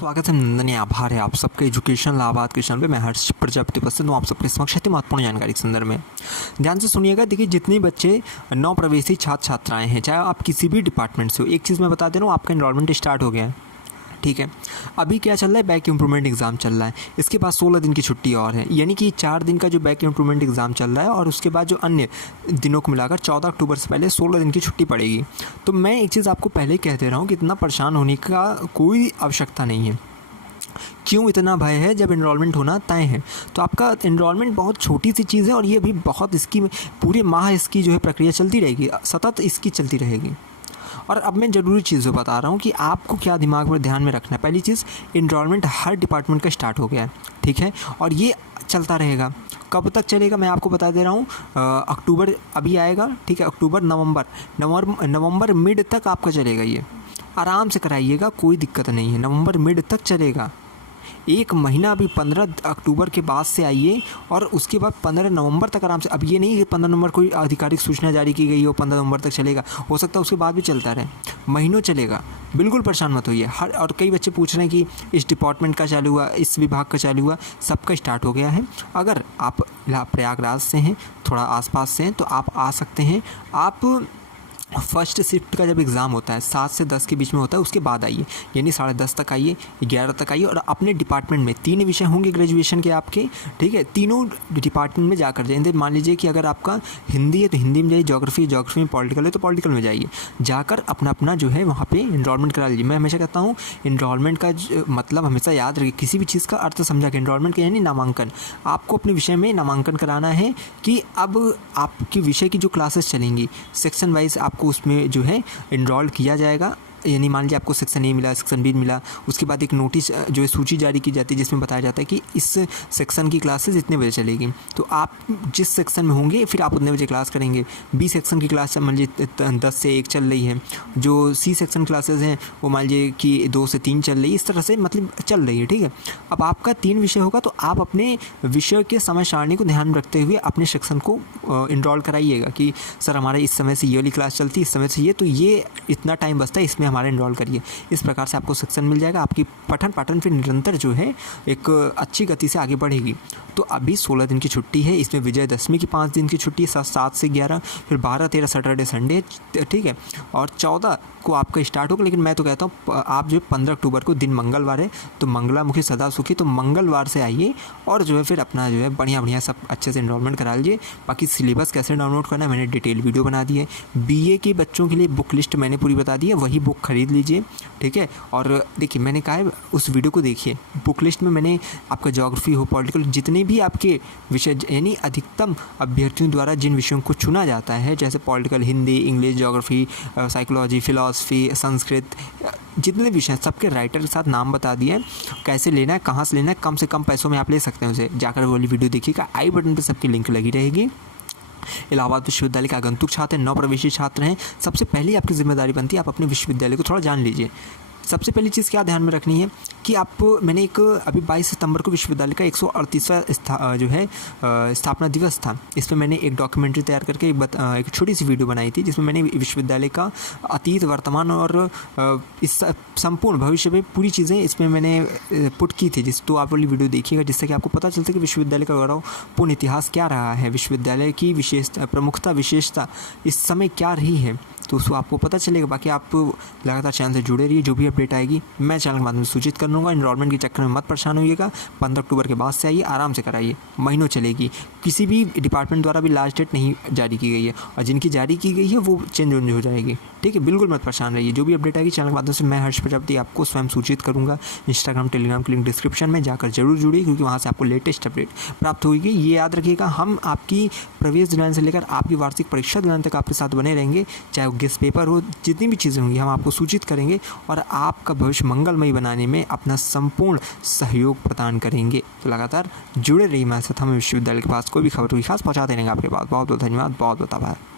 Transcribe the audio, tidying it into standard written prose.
स्वागत है नंदनी, आभार है आप सबके एजुकेशन लाभार्थ के चैनल पे। मैं हर्ष प्रजापति उपस्थित हूँ आप सबके समक्ष अति महत्वपूर्ण जानकारी के संदर्भ में। ध्यान से सुनिएगा। देखिए, जितने बच्चे नव प्रवेशी छात्र छात्राएं हैं, चाहे आप किसी भी डिपार्टमेंट से हो, एक चीज़ मैं बता दे रहा हूँ, आपका एनरोलमेंट स्टार्ट हो गया है। ठीक है, अभी क्या चल रहा है, बैक इम्प्रूवमेंट एग्ज़ाम चल रहा है। इसके बाद 16 दिन की छुट्टी और है, यानी कि 4 दिन का जो बैक इम्प्रूवमेंट एग्ज़ाम चल रहा है और उसके बाद जो अन्य दिनों को मिलाकर 14 अक्टूबर से पहले 16 दिन की छुट्टी पड़ेगी। तो मैं एक चीज़ आपको पहले ही कह दे रहा हूँ कि इतना परेशान होने का कोई आवश्यकता नहीं है। क्यों इतना भय है, जब एनरोलमेंट होना तय है। तो आपका एनरोलमेंट बहुत छोटी सी चीज़ है और ये अभी बहुत इसकी पूरे माह इसकी जो है प्रक्रिया चलती रहेगी, सतत इसकी चलती रहेगी। और अब मैं ज़रूरी चीज़ें बता रहा हूँ कि आपको क्या दिमाग में ध्यान में रखना है। पहली चीज़, एनरोलमेंट हर डिपार्टमेंट का स्टार्ट हो गया है, ठीक है, और ये चलता रहेगा। कब तक चलेगा मैं आपको बता दे रहा हूँ। अक्टूबर अभी आएगा, ठीक है, अक्टूबर नवंबर मिड तक आपका चलेगा। ये आराम से कराइएगा, कोई दिक्कत नहीं है, नवंबर मिड तक चलेगा। एक महीना अभी 15 अक्टूबर के बाद से आइए और उसके बाद 15 नवंबर तक आराम से। अब ये नहीं कि 15 नवंबर कोई आधिकारिक सूचना जारी की गई हो 15 नवंबर तक चलेगा, हो सकता है उसके बाद भी चलता रहे, महीनों चलेगा। बिल्कुल परेशान मत होइए। और कई बच्चे पूछ रहे हैं कि इस डिपार्टमेंट का चालू हुआ, इस विभाग का चालू हुआ, सबका स्टार्ट हो गया है। अगर आप प्रयागराज से हैं, थोड़ा आसपास से हैं, तो आप आ सकते हैं। आप फर्स्ट शिफ्ट का जब एग्ज़ाम होता है 7 से 10 के बीच में होता है, उसके बाद आइए, यानी 10:30 तक आइए, 11 तक आइए। और अपने डिपार्टमेंट में 3 विषय होंगे ग्रेजुएशन के आपके, ठीक है, तीनों डिपार्टमेंट में जाकर जाइए। मान लीजिए कि अगर आपका हिंदी है तो हिंदी में जाइए, ज्योग्राफी में, पॉलिटिकल है तो पॉलिटिकल में जाइए, जाकर अपना अपना जो है वहाँ पर एनरोलमेंट करा लीजिए। मैं हमेशा कहता हूँ एनरोलमेंट का मतलब हमेशा याद रखिए, किसी भी चीज़ का अर्थ समझा कि एनरोलमेंट का यानी नामांकन। आपको अपने विषय में नामांकन कराना है कि अब आपके विषय की जो क्लासेस चलेंगी सेक्शन वाइज आपको उसमें जो है इनरोल किया जाएगा। यानी मान लीजिए आपको सेक्शन ए मिला, सेक्शन बी मिला, उसके बाद एक नोटिस जो है सूची जारी की जाती है जिसमें बताया जाता है कि इस सेक्शन की क्लासेस इतने बजे चलेगी। तो आप जिस सेक्शन में होंगे फिर आप उतने बजे क्लास करेंगे। बी सेक्शन की क्लास मान लीजिए 10 से 1 चल रही है, जो सी सेक्शन क्लासेस हैं वो मान लीजिए कि 2 से 3 चल रही है, इस तरह से मतलब चल रही है, ठीक है। अब आपका 3 विषय होगा तो आप अपने विषय के समय सारणी को ध्यान में रखते हुए अपने सेक्शन को इनरोल कराइएगा कि सर हमारा इस समय से ये वाली क्लास चलती है, इस समय से ये, तो ये इतना टाइम बचता है, इसमें हमारा इनरोल करिए। इस प्रकार से आपको सेक्शन मिल जाएगा। आपकी पठन पाठन फिर निरंतर जो है एक अच्छी गति से आगे बढ़ेगी। तो अभी 16 दिन की छुट्टी है, इसमें विजयदशमी की 5 दिन की छुट्टी है, 7 से 11, फिर 12, 13 सैटरडे संडे, ठीक है, और 14 को आपका स्टार्ट होगा। लेकिन मैं तो कहता हूँ आप जो 15 अक्टूबर को दिन मंगलवार है, तो मंगलामुखी सदा सुखी, तो मंगलवार से आइए और जो है फिर अपना जो है बढ़िया सब अच्छे से इनरोलमेंट करा लीजिए। बाकी सिलेबस कैसे डाउनलोड करना है मैंने डिटेल वीडियो बना दी है। बीए के बच्चों के लिए बुक लिस्ट मैंने पूरी बता दी है, वही बुक खरीद लीजिए, ठीक है। और देखिए, मैंने कहा है उस वीडियो को देखिए। बुक लिस्ट में मैंने आपका ज्योग्राफी हो, पॉलिटिकल, जितने भी आपके विषय, यानी अधिकतम अभ्यर्थियों द्वारा जिन विषयों को चुना जाता है, जैसे political, Hindi, English, geography, psychology, philosophy, Sanskrit, जितने विषय सबके राइटर के साथ नाम बता दिए, कैसे लेना है, कहाँ से लेना है, कम से कम पैसों में आप ले सकते हैं उसे। जाकर वो वाली वीडियो देखिएगा, आई बटन पर सबकी लिंक लगी रहेगी। इलाहाबाद विश्वविद्यालय के आगंतुक छात्र हैं, नव प्रवेशी छात्र हैं, सबसे पहली आपकी जिम्मेदारी बनती है आप अपने विश्वविद्यालय को थोड़ा जान लीजिए। सबसे पहली चीज़ क्या ध्यान में रखनी है कि मैंने एक अभी 22 सितंबर को विश्वविद्यालय का 138वां जो है स्थापना दिवस था, इस पर मैंने एक डॉक्यूमेंट्री तैयार करके एक छोटी सी वीडियो बनाई थी, जिसमें मैंने विश्वविद्यालय का अतीत, वर्तमान और इस संपूर्ण भविष्य में पूरी चीज़ें इसमें मैंने पुट की थी। तो आप वाली वीडियो देखिएगा, जिससे कि आपको पता चलता है कि विश्वविद्यालय का गौरवपूर्ण इतिहास क्या रहा है, विश्वविद्यालय की विशेषता, प्रमुखता, विशेषता इस समय क्या रही है, तो उसको आपको पता चलेगा। बाकी आप लगातार चैनल से जुड़े रहिए, जो भी अपडेट आएगी मैं चैनल के माध्यम से सूचित कर दूँगा। एनरोलमेंट के चक्कर में मत परेशान होइएगा। 15 अक्टूबर के बाद से आइए, आराम से कराइए, महीनों चलेगी। किसी भी डिपार्टमेंट द्वारा भी लास्ट डेट नहीं जारी की गई है, और जिनकी जारी की गई है वो चेंज हो जाएगी, ठीक है। बिल्कुल मत परेशान रहिए। जो भी अपडेट आएगी चैनल के माध्यम से मैं हर्ष प्रजापति आपको स्वयं सूचित करूँगा। इंस्टाग्राम, टेलीग्राम की लिंक डिस्क्रिप्शन में जाकर जरूर जुड़िए, क्योंकि वहाँ से आपको लेटेस्ट अपडेट प्राप्त होगी। ये याद रखिएगा, हम आपकी प्रवेश दिलाने से लेकर आपकी वार्षिक परीक्षा दिलाने तक आपके साथ बने रहेंगे। चाहे वो गेस्ट पेपर हो, जितनी भी चीज़ें होंगी हम आपको सूचित करेंगे और आपका भविष्य मंगलमय बनाने में अपना संपूर्ण सहयोग प्रदान करेंगे। तो लगातार जुड़े रहिए हमारे साथ। हमें विश्वविद्यालय के पास कोई भी खबर हुई खास पहुँचाते रहेंगे आपके पास। बहुत बहुत धन्यवाद, बहुत बहुत आभार।